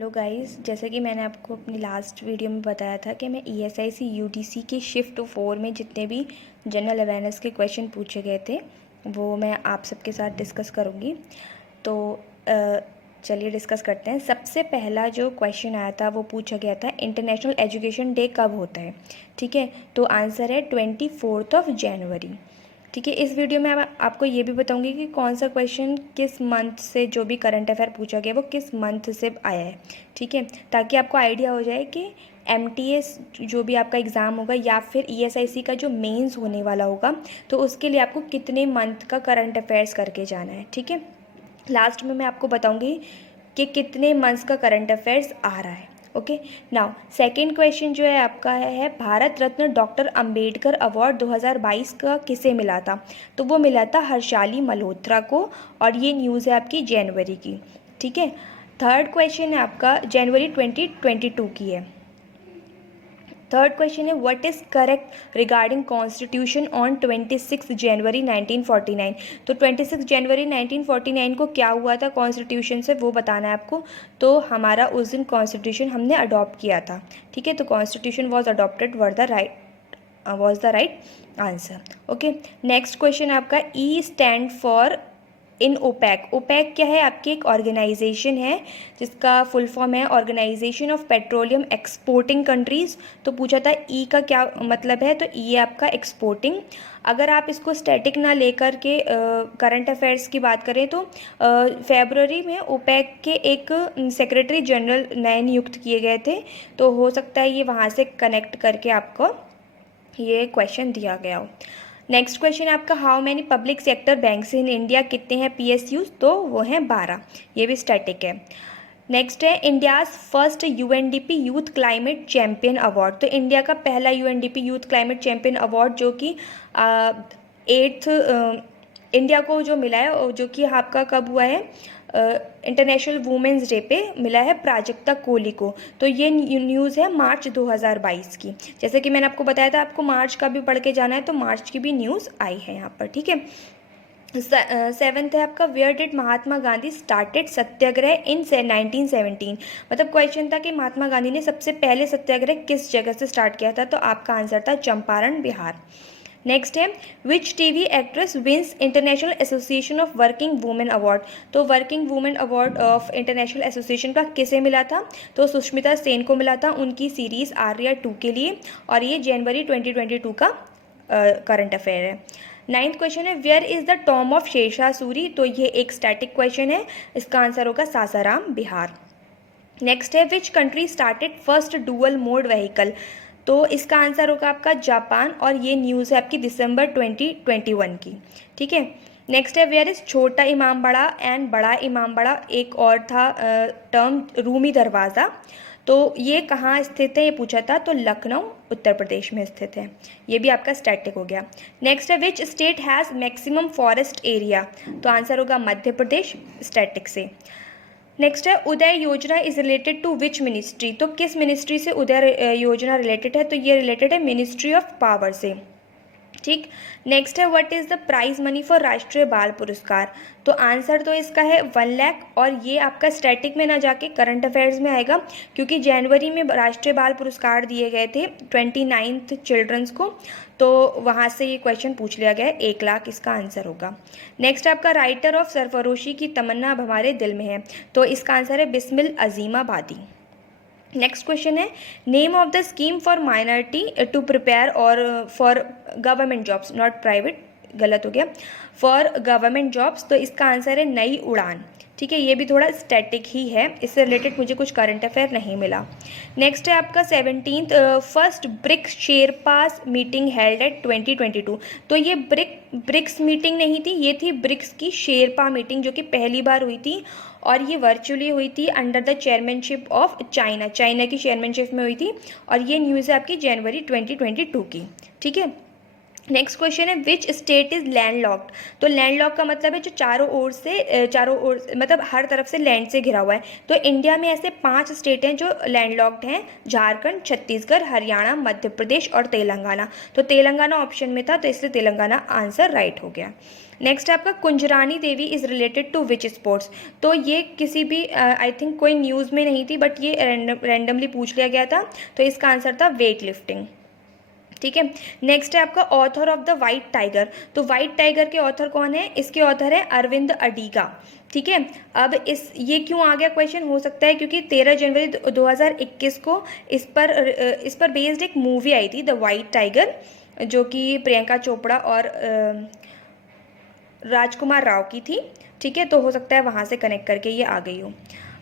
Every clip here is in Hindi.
हेलो गाइस, जैसे कि मैंने आपको अपनी लास्ट वीडियो में बताया था कि मैं ESIC UTC के शिफ्ट 4 में जितने भी जनरल अवेयरनेस के क्वेश्चन पूछे गए थे वो मैं आप सबके साथ डिस्कस करूँगी। तो चलिए डिस्कस करते हैं। सबसे पहला जो क्वेश्चन आया था वो पूछा गया था इंटरनेशनल एजुकेशन डे कब होता है। ठीक है, तो आंसर है 24 जनवरी। ठीक है, इस वीडियो में आपको ये भी बताऊंगी कि कौन सा क्वेश्चन किस मंथ से, जो भी करंट अफेयर पूछा गया वो किस मंथ से आया है। ठीक है, ताकि आपको आइडिया हो जाए कि MTS जो भी आपका एग्ज़ाम होगा या फिर ESIC का जो मेंस होने वाला होगा तो उसके लिए आपको कितने मंथ का करंट अफेयर्स करके जाना है। ठीक है, लास्ट में मैं आपको बताऊंगी कि कितने मंथ्स का करंट अफेयर्स आ रहा है। ओके, नाउ सेकंड क्वेश्चन जो है आपका है भारत रत्न डॉक्टर अंबेडकर अवार्ड 2022 का किसे मिला था। तो वो मिला था हर्षाली मल्होत्रा को, और ये न्यूज़ है आपकी जनवरी की। ठीक है, थर्ड क्वेश्चन है आपका जनवरी 2022 की है। थर्ड क्वेश्चन है what is correct regarding constitution on 26 जनवरी 1949। तो 26 जनवरी 1949 को क्या हुआ था कॉन्स्टिट्यूशन से, वो बताना है आपको। तो हमारा उस दिन कॉन्स्टिट्यूशन हमने अडॉप्ट किया था। ठीक है, तो constitution was adopted was the right answer. Okay, next question आपका E stand for in OPEC. OPEC क्या है, आपकी एक ऑर्गेनाइजेशन है जिसका फुल फॉर्म है organization of petroleum exporting countries. तो पूछा था ई का क्या मतलब है, तो ई है आपका एक्सपोर्टिंग। अगर आप इसको स्टैटिक ना लेकर के करंट अफेयर्स की बात करें तो फेब्रुअरी में ओपैक के एक सेक्रेटरी जनरल नए नियुक्त किए गए थे। तो हो सकता है ये वहाँ से कनेक्ट करके आपको ये क्वेश्चन दिया गया हो। नेक्स्ट क्वेश्चन है आपका how many public sector banks in India, कितने हैं PSUs, तो वो हैं 12। ये भी स्टैटिक है। नेक्स्ट है India's first UNDP youth climate champion award. तो इंडिया का पहला UNDP youth climate champion award जो कि 8th इंडिया को जो मिला है, जो कि आपका कब हुआ है, इंटरनेशनल वुमेंस डे पे मिला है प्राजक्ता कोहली को। तो ये न्यूज़ है मार्च 2022 की। जैसे कि मैंने आपको बताया था आपको मार्च का भी पढ़ के जाना है, तो मार्च की भी न्यूज़ आई है यहाँ पर। ठीक है, सेवेंथ है आपका where did Mahatma Gandhi started satyagraha in 1917। मतलब क्वेश्चन था कि महात्मा गांधी ने सबसे पहले सत्याग्रह किस जगह से स्टार्ट किया था, तो आपका आंसर था चंपारण, बिहार। नेक्स्ट है which TV actress wins international association of working women award. तो working women award of international association का किसे मिला था, तो सुष्मिता सेन को मिला था उनकी सीरीज़ आर्या 2 के लिए, और ये जनवरी 2022 का करंट अफेयर है। नाइन्थ क्वेश्चन है where is the tomb of Sher Shah Suri. तो ये एक स्टैटिक क्वेश्चन है, इसका आंसर होगा सासाराम, बिहार। नेक्स्ट है which country started first dual mode vehicle. तो इसका आंसर होगा आपका जापान, और ये न्यूज़ है आपकी दिसंबर 2021 की। ठीक है, नेक्स्ट है वेयर इज़ छोटा इमामबाड़ा एंड बड़ा इमामबाड़ा। एक और था टर्म रूमी दरवाज़ा। तो ये कहाँ स्थित है, ये पूछा था, तो लखनऊ उत्तर प्रदेश में स्थित है। ये भी आपका स्टैटिक हो गया। नेक्स्ट है which state has maximum forest area. तो आंसर होगा मध्य प्रदेश, स्टैटिक से। नेक्स्ट है Uday Yojana is related to which ministry. तो किस मिनिस्ट्री से उदय योजना रिलेटेड है, तो ये रिलेटेड है मिनिस्ट्री ऑफ पावर से। ठीक, नेक्स्ट है what is the prize money for Rashtriya Bal पुरस्कार। तो आंसर तो इसका है 1 लाख, और ये आपका स्टैटिक में ना जाके करंट अफेयर्स में आएगा, क्योंकि जनवरी में राष्ट्रीय बाल पुरस्कार दिए गए थे 29th चिल्ड्रंस को। तो वहाँ से ये क्वेश्चन पूछ लिया गया है, 1 लाख इसका आंसर होगा। नेक्स्ट आपका राइटर ऑफ सरफरोशी की तमन्ना अब हमारे दिल में है। तो इसका आंसर है बिस्मिल अजीमाबादी। नेक्स्ट क्वेश्चन है name of the scheme for minority to prepare और for government jobs, not private, गलत हो गया, फॉर गवर्नमेंट जॉब्स। तो इसका आंसर है नई उड़ान। ठीक है, ये भी थोड़ा स्टैटिक ही है, इससे रिलेटेड मुझे कुछ करंट अफेयर नहीं मिला। नेक्स्ट है आपका 17th first BRICS sherpas meeting held at 2022। तो ये ब्रिक्स मीटिंग नहीं थी, ये थी ब्रिक्स की शेरपा मीटिंग, जो कि पहली बार हुई थी, और ये वर्चुअली हुई थी under the chairmanship of China. China की चेयरमैनशिप में हुई थी, और ये न्यूज़ है आपकी जनवरी 2022 की। ठीक है, नेक्स्ट क्वेश्चन है विच स्टेट इज़ लैंडलॉक्ड। तो लैंडलॉक का मतलब है जो चारों ओर मतलब हर तरफ से लैंड से घिरा हुआ है। तो इंडिया में ऐसे 5 स्टेट हैं जो लैंडलॉक्ड हैं, झारखंड, छत्तीसगढ़, हरियाणा, मध्य प्रदेश और तेलंगाना। तो तेलंगाना ऑप्शन में था, तो इसलिए तेलंगाना आंसर राइट हो गया। नेक्स्ट है आपका Kunjarani Devi is related to which sports. तो ये किसी भी आई थिंक कोई न्यूज़ में नहीं थी, बट ये रैंडमली पूछ लिया गया था, तो इसका आंसर था वेट लिफ्टिंग। ठीक है। नेक्स्ट है आपका author of the white tiger. तो वाइट टाइगर के ऑथर कौन है? इसके ऑथर है अरविंद अडिगा। ठीक है। अब ये क्यों आ गया क्वेश्चन, हो सकता है क्योंकि 13 जनवरी 2021 को इस पर बेस्ड एक मूवी आई थी द वाइट टाइगर, जो कि प्रियंका चोपड़ा और राजकुमार राव की थी। ठीक है, तो हो सकता है वहाँ से कनेक्ट करके ये आ गई हो।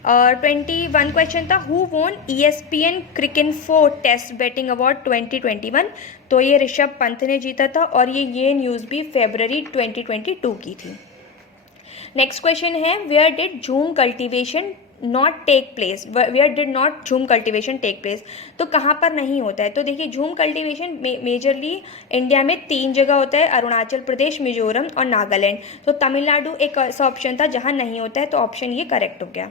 और 21 क्वेश्चन था, who won ESPN Cricinfo test batting award 2021। तो ये ऋषभ पंत ने जीता था, और ये न्यूज़ भी फरवरी 2022 की थी। नेक्स्ट क्वेश्चन है, where did jhum cultivation not take place, where did not jhum cultivation take place. तो कहाँ पर नहीं होता है? तो देखिए, झूम कल्टीवेशन मेजरली इंडिया में 3 जगह होता है, अरुणाचल प्रदेश, मिजोरम और नागालैंड। तो तमिलनाडु एक ऐसा ऑप्शन था जहाँ नहीं होता है, तो ऑप्शन ये करेक्ट हो गया।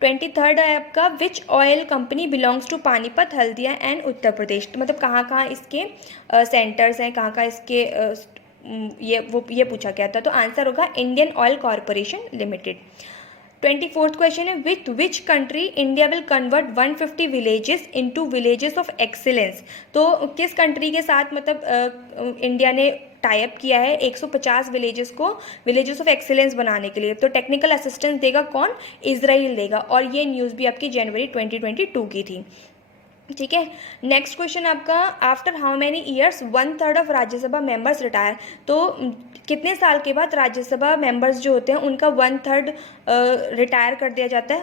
23 है आपका, which oil company belongs to Panipat, Haldia and Uttar Pradesh. तो मतलब कहाँ कहाँ इसके सेंटर्स हैं, कहाँ कहाँ इसके ये पूछा गया था। तो आंसर होगा Indian Oil Corporation Limited. 24th question है, with which country India will convert 150 villages into villages of excellence. तो किस कंट्री के साथ मतलब इंडिया ने टाइप किया है 150 विलेजेस को विलेजेस ऑफ एक्सीलेंस बनाने के लिए। तो टेक्निकल असिस्टेंस देगा कौन? इजराइल देगा, और ये न्यूज़ भी आपकी जनवरी 2022 की थी। ठीक है। नेक्स्ट क्वेश्चन आपका, after how many years 1/3 of Rajya Sabha members retire. तो कितने साल के बाद राज्यसभा मेंबर्स जो होते हैं उनका 1/3 रिटायर कर दिया जाता है?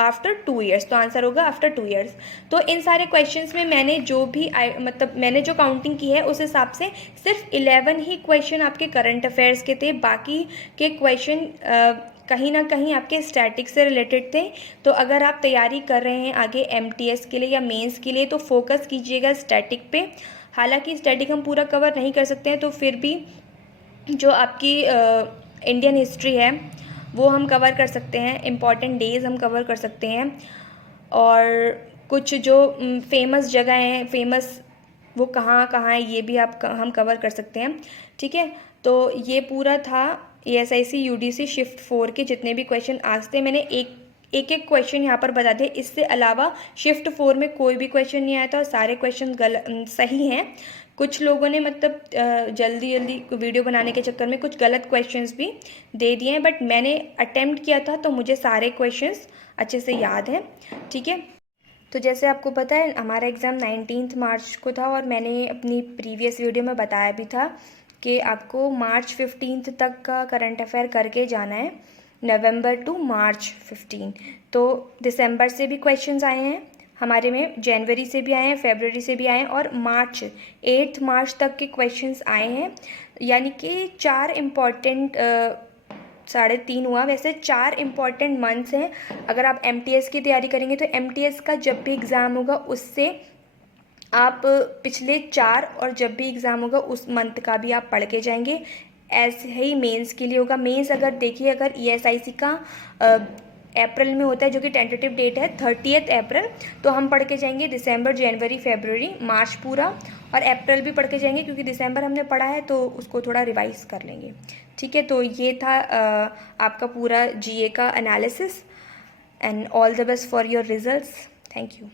After 2 years. तो आंसर होगा आफ्टर 2 ईयर्स। तो इन सारे क्वेश्चंस में मैंने जो भी मतलब मैंने जो काउंटिंग की है उस हिसाब से सिर्फ 11 ही क्वेश्चन आपके करंट अफेयर्स के थे, बाकी के क्वेश्चन कहीं ना कहीं आपके स्टैटिक से रिलेटेड थे। तो अगर आप तैयारी कर रहे हैं आगे MTS के लिए या मेंस के लिए, तो फोकस कीजिएगा स्टैटिक पे। हालांकि स्टैटिक हम पूरा कवर नहीं कर सकते हैं, तो फिर भी जो आपकी इंडियन हिस्ट्री है वो हम कवर कर सकते हैं, इम्पॉर्टेंट डेज हम कवर कर सकते हैं, और कुछ जो फेमस जगह हैं, फेमस वो कहाँ कहाँ है ये भी हम कवर कर सकते हैं। ठीक है। तो ये पूरा था ASIC UDC शिफ्ट 4 के जितने भी क्वेश्चन आज थे। मैंने एक क्वेश्चन यहाँ पर बता दिए, इससे अलावा शिफ्ट 4 में कोई भी क्वेश्चन नहीं आया था, और सारे क्वेश्चन सही हैं। कुछ लोगों ने मतलब जल्दी वीडियो बनाने के चक्कर में कुछ गलत क्वेश्चंस भी दे दिए हैं, बट मैंने अटेम्प्ट किया था तो मुझे सारे क्वेश्चंस अच्छे से याद हैं। ठीक है। तो जैसे आपको पता है हमारा एग्ज़ाम 19 मार्च को था, और मैंने अपनी प्रीवियस वीडियो में बताया भी था कि आपको मार्च 15 तक का करंट अफेयर करके जाना है, नवंबर टू मार्च 15। तो दिसंबर से भी क्वेश्चंस आए हैं हमारे में, जनवरी से भी आए हैं, फरवरी से भी आए हैं, और 8 मार्च तक के क्वेश्चंस आए हैं। यानी कि 4 इम्पॉर्टेंट 3.5 हुआ, वैसे 4 इम्पॉर्टेंट मंथ्स हैं। अगर आप MTS की तैयारी करेंगे तो MTS का जब भी एग्ज़ाम होगा उससे आप पिछले 4 और जब भी एग्ज़ाम होगा उस मंथ का भी आप पढ़ के जाएंगे। ऐसे ही मेंस के लिए होगा। मेंस अगर देखिए, अगर ESIC का अप्रैल में होता है, जो कि टेंटेटिव डेट है 30 अप्रैल, तो हम पढ़ के जाएंगे दिसंबर, जनवरी, फरवरी, मार्च पूरा, और अप्रैल भी पढ़ के जाएंगे क्योंकि दिसंबर हमने पढ़ा है तो उसको थोड़ा रिवाइज कर लेंगे। ठीक है। तो ये था आपका पूरा GA का analysis, and all the best for your results. Thank you.